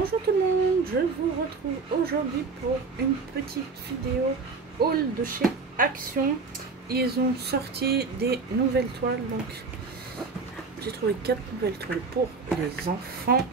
Bonjour tout le monde, je vous retrouve aujourd'hui pour une petite vidéo haul de chez Action. Ils ont sorti des nouvelles toiles, donc j'ai trouvé 4 nouvelles toiles pour les enfants.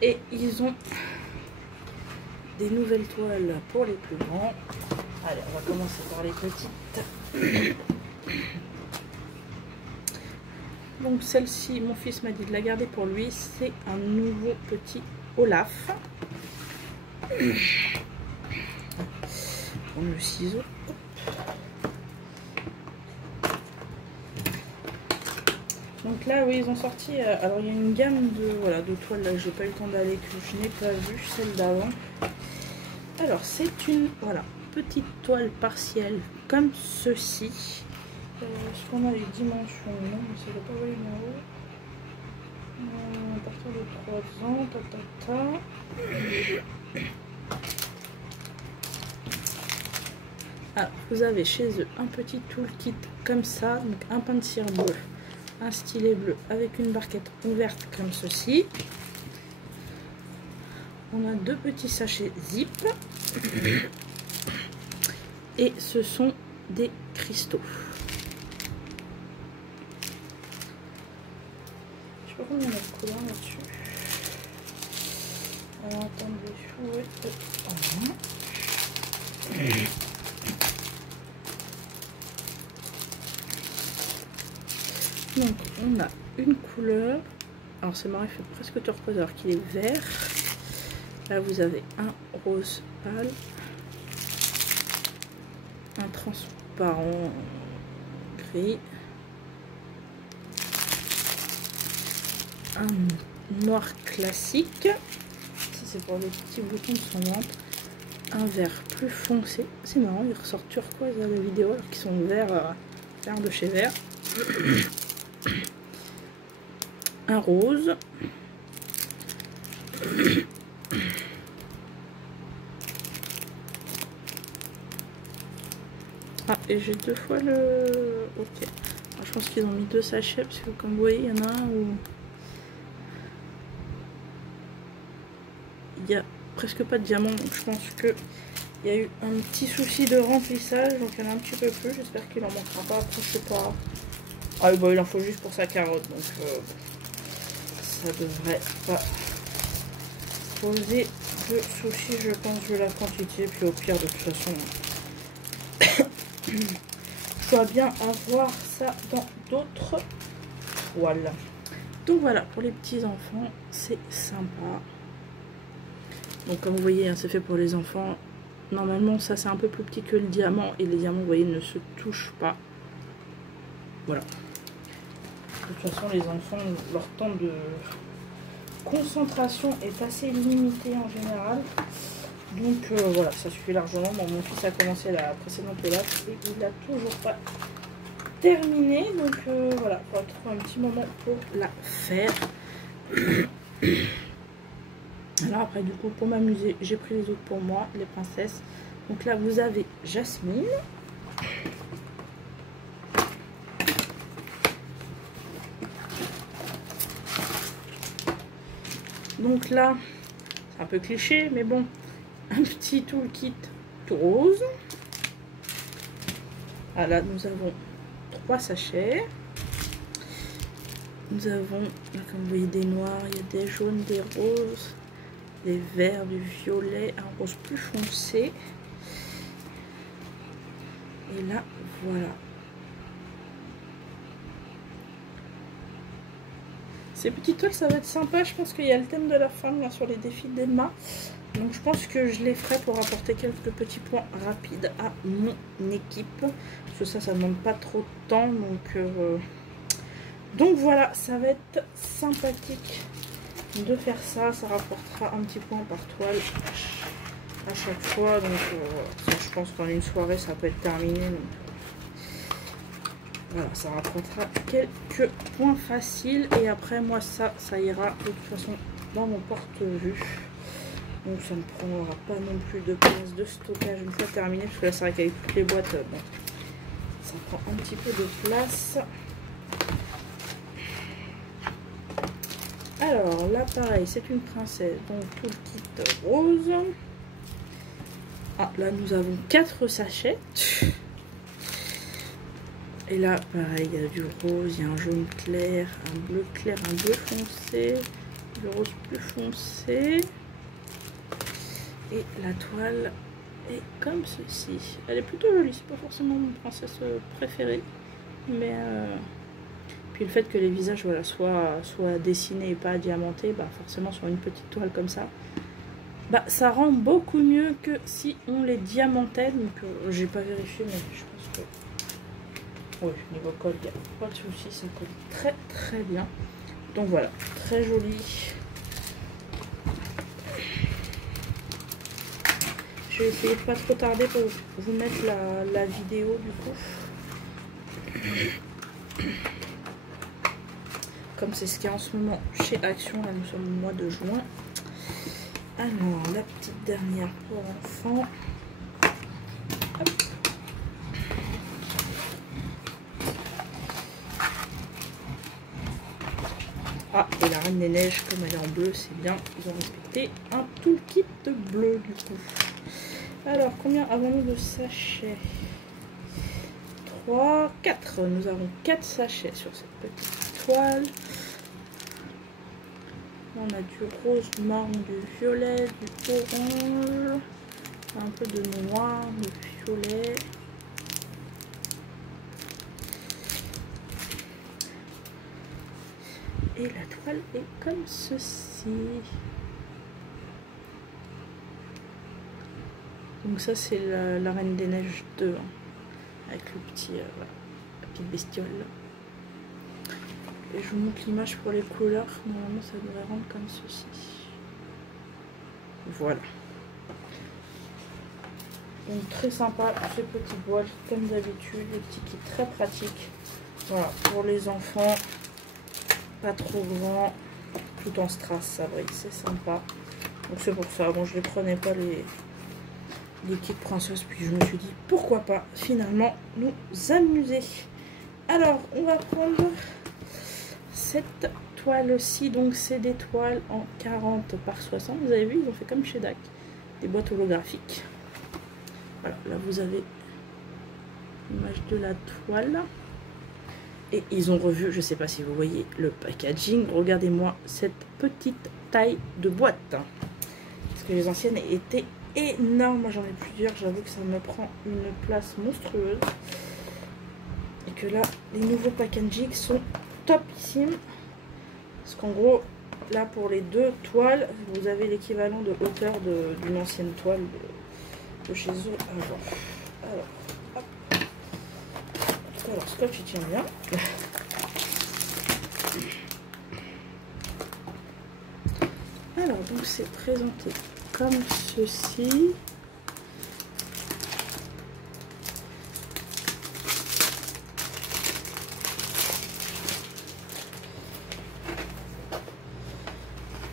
Et ils ont des nouvelles toiles pour les plus grands. Allez, on va commencer par les petites. Donc celle-ci, mon fils m'a dit de la garder pour lui. C'est un nouveau petit Olaf. Prendre le ciseau. Donc là, oui, ils ont sorti. Alors il y a une gamme de toiles là que j'ai pas eu le temps d'aller, que je n'ai pas vu, celle d'avant. Alors c'est une petite toile partielle comme ceci. Est-ce qu'on a les dimensions? Non, mais ça ne doit pas voir les numéros. À partir de 3 ans, Ah, vous avez chez eux un petit toolkit comme ça, donc un pain de cire bleu, un stylet bleu avec une barquette ouverte comme ceci. On a 2 petits sachets zip et ce sont des cristaux. Je sais pas combien il y a de couleurs là-dessus. Alors attendez, donc on a une couleur, alors c'est marrant, il fait presque turquoise alors qu'il est vert. Là vous avez un rose pâle, un transparent gris, un noir classique, ça c'est pour les petits boutons de son ventre, un vert plus foncé, c'est marrant, il ressort turquoise à la vidéo alors qu'ils sont verts, vert de chez vert, un rose, et j'ai 2 fois le... Ok, alors, je pense qu'ils ont mis 2 sachets parce que comme vous voyez il y en a un où il y a presque pas de diamant, donc je pense que il y a eu un petit souci de remplissage, donc il y en a un petit peu plus, j'espère qu'il en manquera pas, après je sais pas. Ah oui, bah il en faut juste pour sa carotte, donc ça devrait pas poser de soucis, je pense, vu la quantité, puis au pire de toute façon je dois bien avoir ça dans d'autres toiles. Donc voilà, pour les petits enfants c'est sympa. Donc comme vous voyez, hein, c'est fait pour les enfants. Normalement ça c'est un peu plus petit que le diamant, et les diamants vous voyez ne se touchent pas. Voilà. De toute façon les enfants, leur temps de concentration est assez limité en général. Donc voilà, ça suffit largement. Bon, mon fils a commencé la précédente Olaf et il n'a toujours pas terminé. Donc voilà, il faudra trouver un petit moment pour la faire. Alors après du coup pour m'amuser j'ai pris les autres pour moi, les princesses. Donc là vous avez Jasmine, donc là c'est un peu cliché mais bon, un petit toolkit tout rose. Ah là nous avons 3 sachets. Nous avons là, comme vous voyez, des noirs, il y a des jaunes, des roses, des verts, du violet, un rose plus foncé. Et là, voilà. Ces petites toiles, ça va être sympa. Je pense qu'il y a le thème de la femme là, sur les défis d'Emma. Donc je pense que je les ferai pour apporter quelques petits points rapides à mon équipe. Parce que ça demande pas trop de temps. Donc voilà, ça va être sympathique de faire ça. Ça rapportera un petit point par toile à chaque fois. Donc je pense qu'en une soirée ça peut être terminé. Donc, voilà, ça rapportera quelques points faciles. Et après moi ça ira de toute façon dans mon porte-vue. Donc ça ne prendra pas non plus de place de stockage une fois terminé. Parce que là c'est vrai qu'avec toutes les boîtes, bon, ça prend un petit peu de place. Alors là pareil, c'est une princesse, donc tout le kit rose. Ah là nous avons 4 sachets. Et là pareil, il y a du rose, il y a un jaune clair, un bleu clair, un bleu foncé, du rose plus foncé. Et la toile est comme ceci. Elle est plutôt jolie, c'est pas forcément mon princesse préférée, mais puis le fait que les visages voilà, soient dessinés et pas diamantés, bah forcément sur une petite toile comme ça, bah ça rend beaucoup mieux que si on les diamantait. Donc j'ai pas vérifié, mais je pense que oui, niveau colle, il n'y a pas de souci, ça colle très très bien. Donc voilà, très joli. Je vais essayer de pas trop tarder pour vous mettre la vidéo du coup. Comme c'est ce qu'il y a en ce moment chez Action, là nous sommes au mois de juin. Alors la petite dernière pour enfants. Hop. Ah, et la Reine des Neiges, comme elle est en bleu, c'est bien. Ils ont respecté un toolkit bleu du coup. Alors, combien avons-nous de sachets? 3, 4. Nous avons 4 sachets sur cette petite toile. On a du rose, du marron, du violet, du orange, un peu de noir, de violet. Et la toile est comme ceci. Donc ça c'est la Reine des Neiges 2, hein, avec le petit, voilà, la petite bestiole. Et je vous montre l'image pour les couleurs. Normalement ça devrait rendre comme ceci. Voilà. Donc très sympa ce petit boîte comme d'habitude, le petit kit très pratique. Voilà, pour les enfants, pas trop grand, tout en strass, ça brille, c'est sympa. Donc c'est pour ça, bon je les prenais pas les kits princesses, puis je me suis dit pourquoi pas finalement nous amuser. Alors on va prendre cette toile-ci, donc c'est des toiles en 40 par 60. Vous avez vu, ils ont fait comme chez DAC, des boîtes holographiques. Voilà, là vous avez l'image de la toile. Et ils ont revu, je sais pas si vous voyez le packaging, regardez-moi cette petite taille de boîte. Parce que les anciennes étaient énormes, moi j'en ai plusieurs, j'avoue que ça me prend une place monstrueuse. Et que là, les nouveaux packaging sont topissimes. Parce qu'en gros, là pour les 2 toiles, vous avez l'équivalent de hauteur d'une ancienne toile de chez eux avant. Alors, hop. Alors, scotch il tient bien. Alors, donc c'est présenté comme ceci.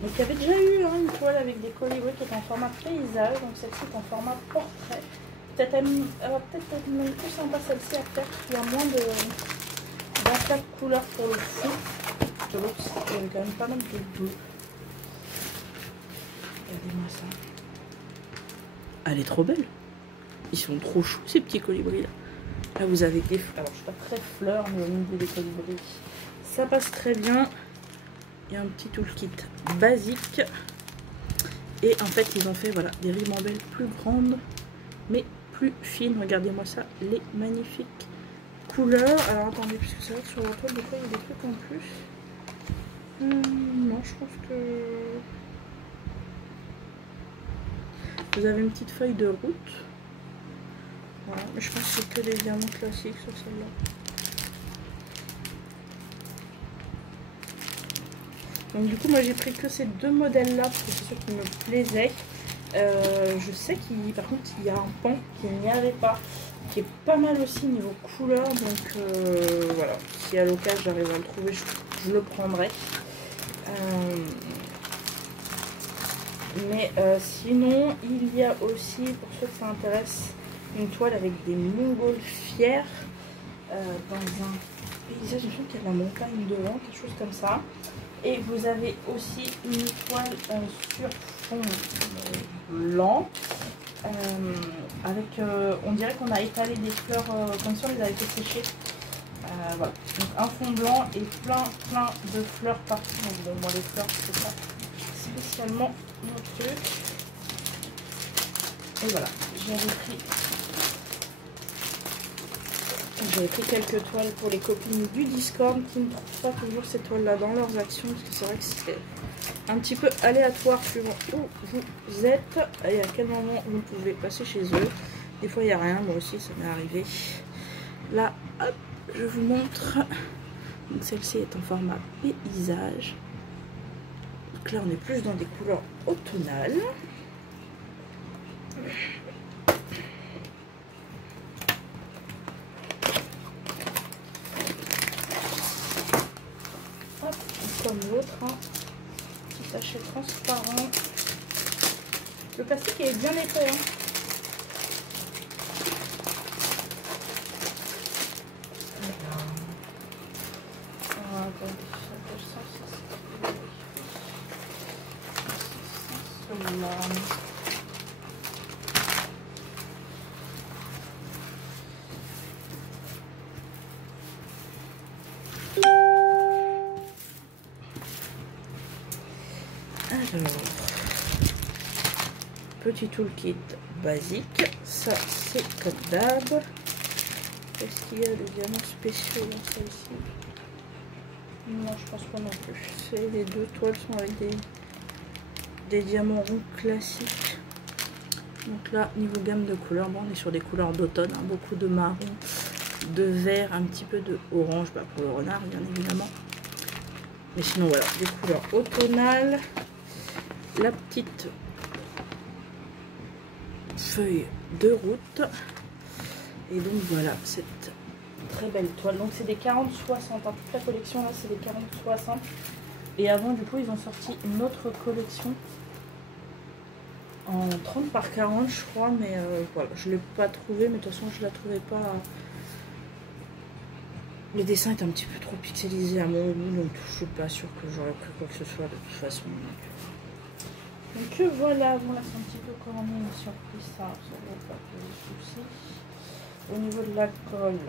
Donc il y avait déjà eu une toile avec des colibris qui est en format paysage, donc celle-ci est en format portrait. Elle va peut-être être même plus sympa celle-ci à faire, parce qu'il y a moins d'attaque de couleurs pour le fond. Que l'autre, il y avait quand même pas mal de bleu. Regardez-moi ça. Elle est trop belle. Ils sont trop choux ces petits colibris là. Là vous avez des fleurs. Alors je suis pas très fleur, mais au niveau des colibris, ça passe très bien. Il y a un petit toolkit basique. Et en fait ils ont fait voilà, des ribambelles plus grandes, mais plus fines. Regardez-moi ça, les magnifiques couleurs. Alors attendez, puisque c'est vrai que sur la toile des fois il y a des trucs en plus. Non, je pense que vous avez une petite feuille de route. Voilà, mais je pense que c'est que des diamants classiques sur celle-là. Donc du coup moi j'ai pris que ces 2 modèles là parce que c'est ceux qui me plaisaient. Je sais qu'il par contre il y a un pan qui n'y avait pas, qui est pas mal aussi niveau couleur, donc voilà, si à l'occasion j'arrive à le trouver, je le prendrai. Mais sinon il y a aussi, pour ceux que ça intéresse, une toile avec des montgolfières dans un paysage, je pense qu'il y a de la montagne devant, quelque chose comme ça. Et vous avez aussi une toile sur fond blanc. Avec, on dirait qu'on a étalé des fleurs comme ça, on les avait fait sécher. Voilà, donc un fond blanc et plein de fleurs partout. Donc bon, moi les fleurs c'est pas spécialement mon truc. Et voilà, j'avais pris quelques toiles pour les copines du Discord qui ne trouvent pas toujours ces toiles là dans leurs actions, parce que c'est vrai que c'est un petit peu aléatoire suivant où vous êtes et à quel moment vous pouvez passer chez eux. Des fois il n'y a rien, moi aussi ça m'est arrivé. Là, hop, je vous montre. Donc celle-ci est en format paysage. Donc là on est plus dans des couleurs automnales. Hop, comme l'autre, hein. Petit sachet transparent. Le plastique est bien épais, hein. Alors, petit toolkit basique, ça c'est comme d'hab. Est-ce qu'il y a des diamants spéciaux dans celle-ci? Non, je pense pas non plus. Les deux toiles sont avec des diamants ronds classiques. Donc là, niveau gamme de couleurs, bon, on est sur des couleurs d'automne, hein, beaucoup de marron, de vert, un petit peu de orange, bah, pour le renard bien évidemment. Mais sinon voilà, des couleurs automnales. La petite feuille de route. Et donc voilà, cette très belle toile. Donc c'est des 40-60. Hein. Toute la collection là, c'est des 40-60. Et avant, du coup, ils ont sorti une autre collection en 30 par 40, je crois. Mais voilà, je ne l'ai pas trouvée. Mais de toute façon, je ne la trouvais pas. Le dessin est un petit peu trop pixelisé à mon goût. Donc je suis pas sûre que j'aurais pris quoi que ce soit de toute façon. Donc voilà, bon là c'est un petit peu corné, une surprise, ça ne va pas poser de soucis. Au niveau de la colle,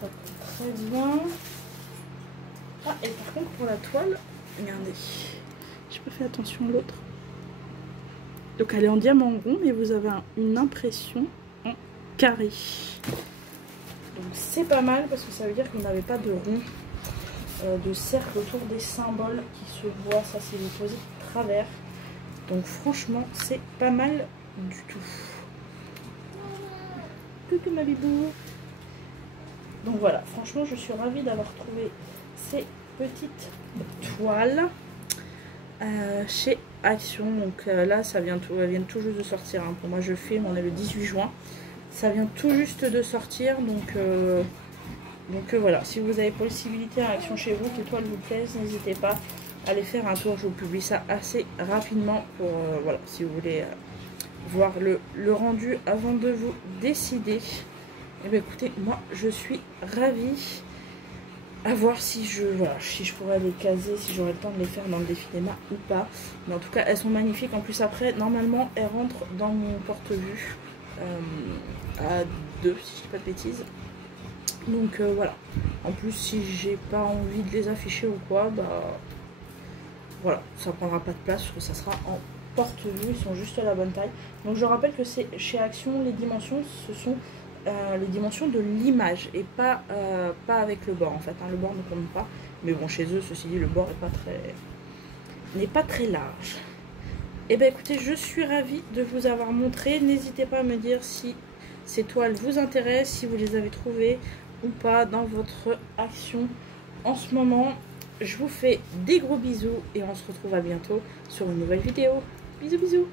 ça peut très bien. Ah, et par contre pour la toile, regardez, j'ai pas fait attention à l'autre. Donc elle est en diamant rond, mais vous avez une impression en carré. Donc c'est pas mal parce que ça veut dire qu'on n'avait pas de rond. De cercle autour des symboles qui se voient, ça c'est posé de travers, donc franchement c'est pas mal du tout. Coucou ma bibou. Donc voilà, franchement je suis ravie d'avoir trouvé ces petites toiles chez Action. Donc là ça vient elles viennent tout juste de sortir, hein. Pour moi je filme, on est le 18 juin, ça vient tout juste de sortir, donc voilà, si vous avez possibilité à Action chez vous, que les toiles vous plaisent, n'hésitez pas à aller faire un tour. Je vous publie ça assez rapidement pour voilà, si vous voulez voir le rendu avant de vous décider. Et bien écoutez, moi je suis ravie à voir si je pourrais les caser, si j'aurai le temps de les faire dans le défilé-main ou pas. Mais en tout cas elles sont magnifiques. En plus après normalement elles rentrent dans mon porte-vue à 2 si je dis pas de bêtises. Donc voilà, en plus si j'ai pas envie de les afficher ou quoi, bah voilà, ça prendra pas de place parce que ça sera en porte-vue, ils sont juste à la bonne taille. Donc je rappelle que c'est chez Action, les dimensions, ce sont les dimensions de l'image et pas avec le bord en fait, hein. Le bord ne compte pas, mais bon chez eux, ceci dit, le bord n'est pas très large. Et ben écoutez, je suis ravie de vous avoir montré, n'hésitez pas à me dire si ces toiles vous intéressent, si vous les avez trouvées ou pas dans votre action en ce moment. Je vous fais des gros bisous et on se retrouve à bientôt sur une nouvelle vidéo. Bisous bisous.